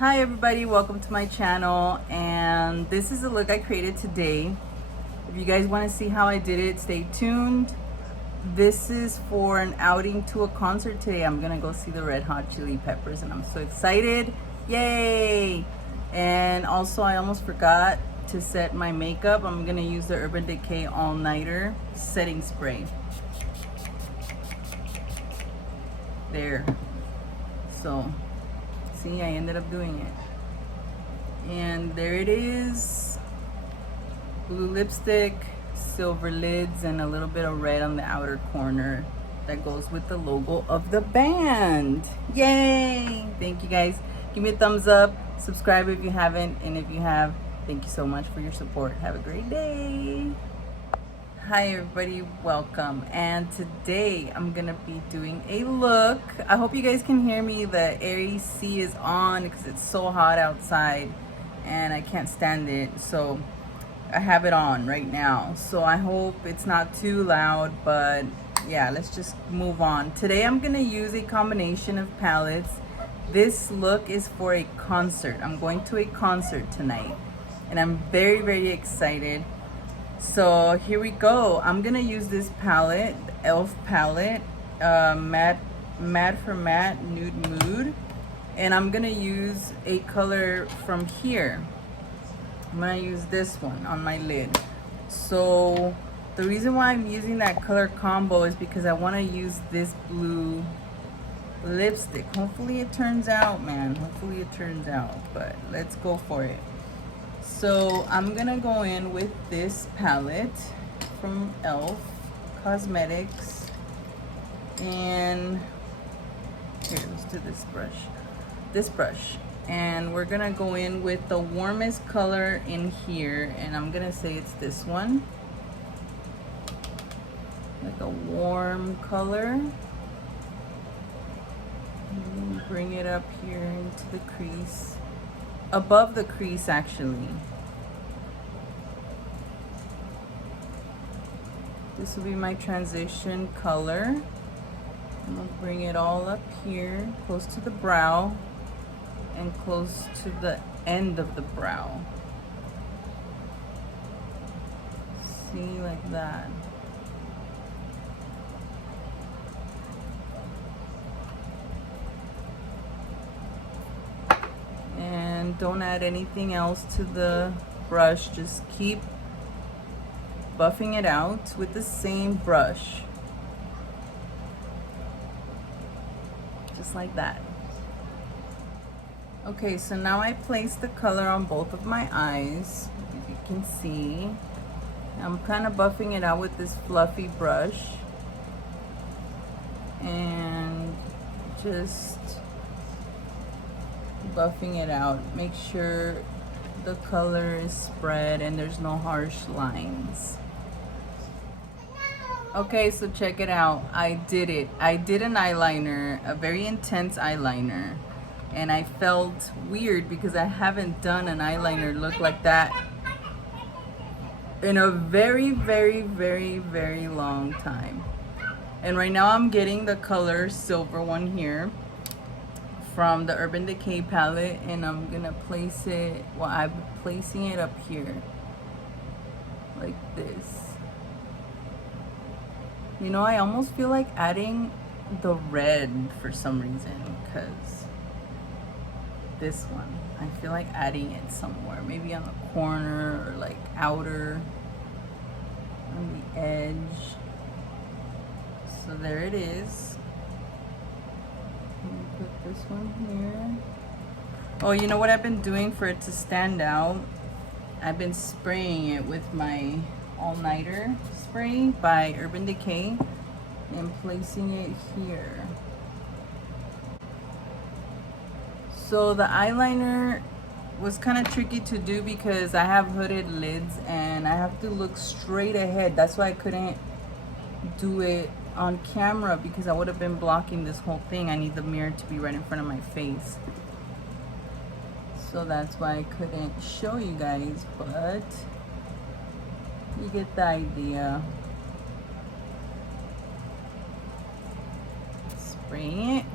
Hi everybody, welcome to my channel, and this is a look I created today. If you guys want to see how I did it, stay tuned. This is for an outing to a concert today. I'm gonna go see the Red Hot Chili Peppers and I'm so excited. Yay! And also I almost forgot to set my makeup. I'm gonna use the Urban Decay All Nighter setting spray. There. So see, I ended up doing it. And there it is. Blue lipstick, silver lids, and a little bit of red on the outer corner that goes with the logo of the band. Yay! Thank you guys. Give me a thumbs up, subscribe if you haven't, and if you have, thank you so much for your support. Have a great day. Hi everybody, welcome. And today I'm gonna be doing a look. I hope you guys can hear me. The AC is on because it's so hot outside and I can't stand it, so I have it on right now. So I hope it's not too loud, but yeah, let's just move on. Today I'm gonna use a combination of palettes. This look is for a concert. I'm going to a concert tonight and I'm very, very excited. So here we go. I'm gonna use this palette, the e.l.f. palette, matte for matte, nude mood, and I'm gonna use a color from here. I'm gonna use this one on my lid. So the reason why I'm using that color combo is because I want to use this blue lipstick. Hopefully it turns out, man. Hopefully it turns out, but let's go for it. So I'm gonna go in with this palette from e.l.f. Cosmetics, and here, let's do this brush, and we're gonna go in with the warmest color in here, and I'm gonna say it's this one, like a warm color. And bring it up here into the crease, above the crease actually. This will be my transition color. I'm gonna bring it all up here, close to the brow and close to the end of the brow. See, like that. And don't add anything else to the brush, just keep buffing it out with the same brush, just like that. Okay, so now I place the color on both of my eyes, as you can see. I'm kind of buffing it out with this fluffy brush and just buffing it out. Make sure the color is spread and there's no harsh lines. Okay, so check it out. I did it. I did an eyeliner, a very intense eyeliner, and I felt weird because I haven't done an eyeliner look like that in a very, very, very, very long time. And right now I'm getting the color silver one here from the Urban Decay palette, and I'm gonna place it, well, I'm placing it up here like this. You know, I almost feel like adding the red for some reason, because this one, I feel like adding it somewhere, maybe on the corner or like outer on the edge. So there it is. Let me put this one here. Oh, you know what I've been doing for it to stand out? I've been spraying it with my all-nighter spray by Urban Decay and placing it here. So the eyeliner was kind of tricky to do because I have hooded lids and I have to look straight ahead. That's why I couldn't do it on camera, because I would have been blocking this whole thing. I need the mirror to be right in front of my face. So that's why I couldn't show you guys, but you get the idea. Spraying it.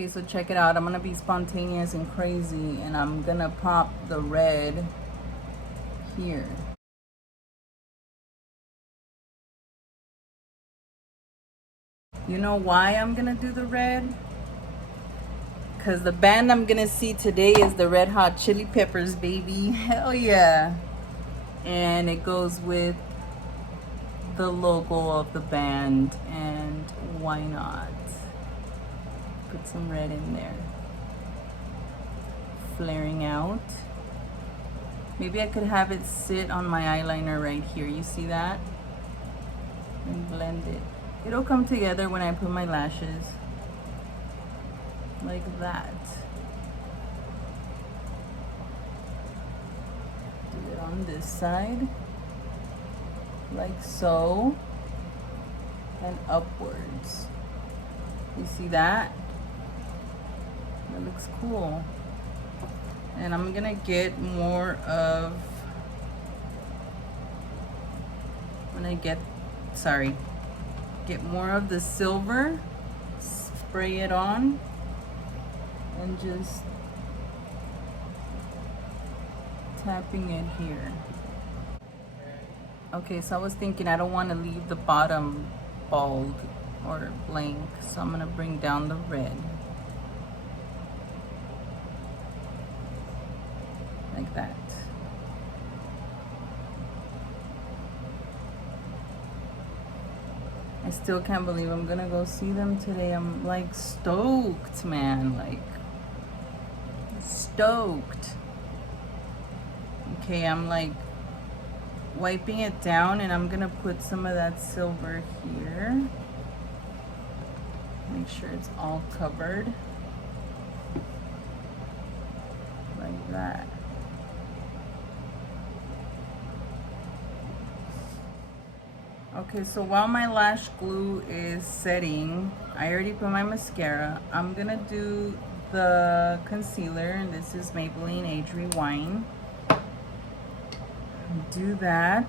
Okay, so check it out. I'm gonna be spontaneous and crazy, and I'm gonna pop the red here. You know why I'm gonna do the red? Because the band I'm gonna see today is the Red Hot Chili Peppers, baby. Hell yeah. And it goes with the logo of the band, and why not? Put some red in there. Flaring out. Maybe I could have it sit on my eyeliner right here. You see that? And blend it. It'll come together when I put my lashes. Like that. Do it on this side. Like so. And upwards. You see that? That looks cool. And I'm gonna get more of, get more of the silver, spray it on, and just tapping it here. Okay, so I was thinking I don't want to leave the bottom bald or blank, so I'm gonna bring down the red. Like that. I still can't believe I'm gonna go see them today. I'm like stoked, man. Like stoked. Okay, I'm like wiping it down, and I'm gonna put some of that silver here. Make sure it's all covered. Like that. Okay, so while my lash glue is setting, I already put my mascara. I'm gonna do the concealer, and this is Maybelline Age Rewind. Do that.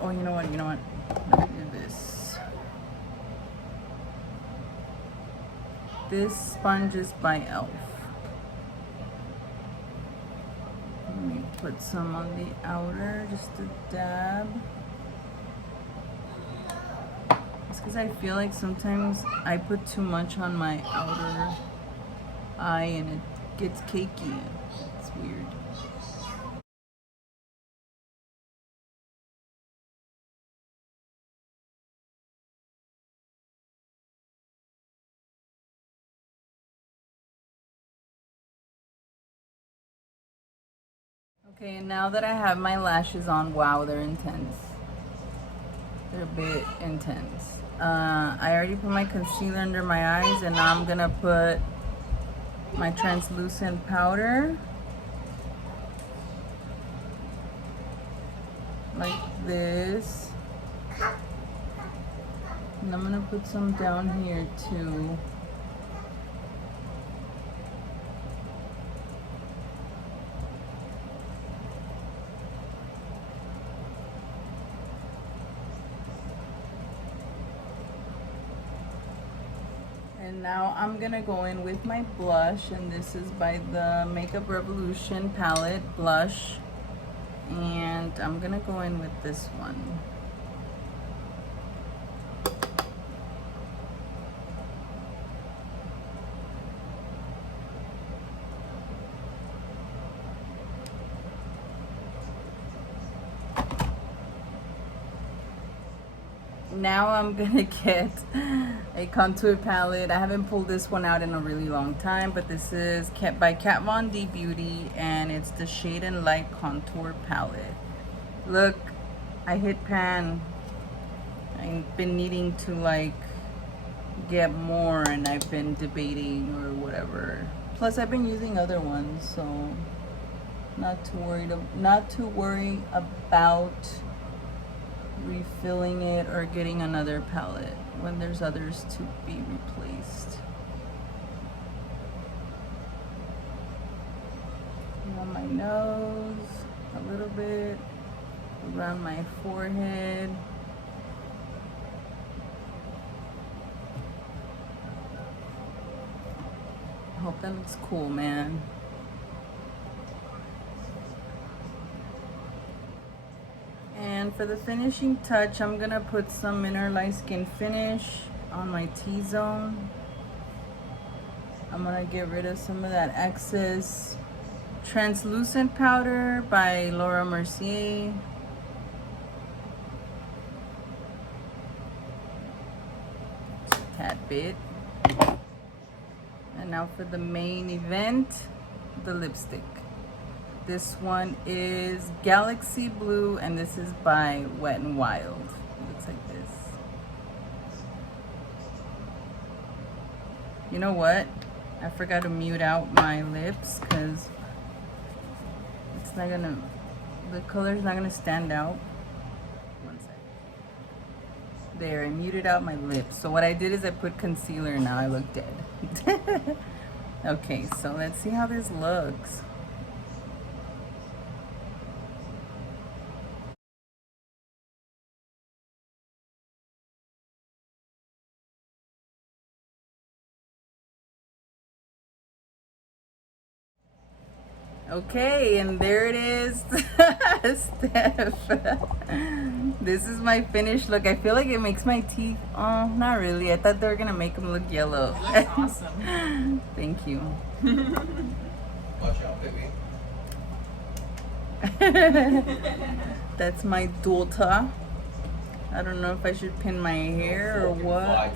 Oh, you know what? Let me do this. This sponge is by e.l.f. Let me put some on the outer, just a dab. It's because I feel like sometimes I put too much on my outer eye and it gets cakey. It's weird. Okay, and now that I have my lashes on, wow, they're intense. They're a bit intense. I already put my concealer under my eyes, and now I'm gonna put my translucent powder. Like this. And I'm gonna put some down here too. And now I'm gonna go in with my blush, and this is by the Makeup Revolution palette blush, and I'm gonna go in with this one. Now I'm gonna get a contour palette. I haven't pulled this one out in a really long time, but this is by Kat Von D Beauty, and it's the Shade and Light Contour Palette. Look, I hit pan. I've been needing to like get more, and I've been debating or whatever. Plus I've been using other ones, so not too worry about refilling it or getting another palette when there's others to be replaced. On my nose a little bit, around my forehead. hope that looks cool, man. And for the finishing touch, I'm gonna put some Mineralized Skin Finish on my T-zone. I'm gonna get rid of some of that excess translucent powder by Laura Mercier. Just a tad bit. And now for the main event, the lipstick. This one is Galaxy Blue, and this is by Wet n Wild. It looks like this. You know what? I forgot to mute out my lips because it's not gonna, the color's not gonna stand out. One sec. There, I muted out my lips. So what I did is I put concealer and now I look dead. Okay, so let's see how this looks. Okay, and there it is. Steph. This is my finished look. I feel like it makes my teeth, oh, not really. I thought they were gonna make them look yellow. That's awesome. Thank you. Watch out, baby. That's my daughter. I don't know if I should pin my hair or what.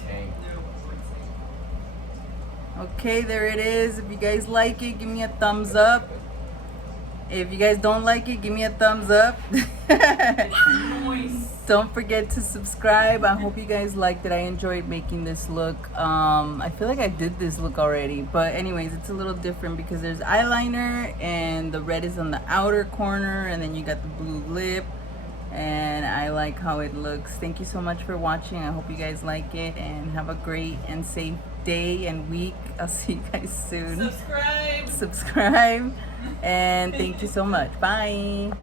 Okay, there it is. If you guys like it, give me a thumbs up. If you guys don't like it, give me a thumbs up. Don't forget to subscribe. I hope you guys liked it. I enjoyed making this look. I feel like I did this look already, but anyways, it's a little different because there's eyeliner and the red is on the outer corner, and then you got the blue lip, and I like how it looks. Thank you so much for watching. I hope you guys like it, and have a great and safe day and week. I'll see you guys soon. Subscribe. Subscribe, and thank you so much. Bye.